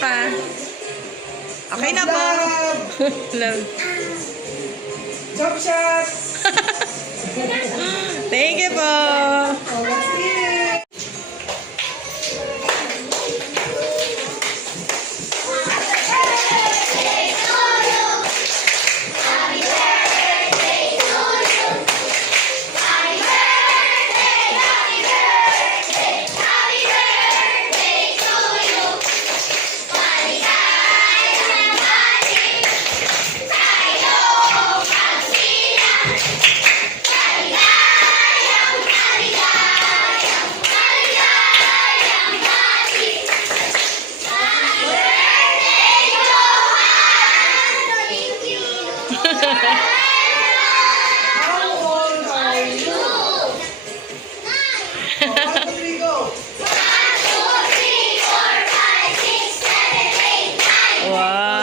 pa. Okay na po. Love. Chop shot! Thank you po. Oh, let's eat! How old are you? One, two, three, go! Wow.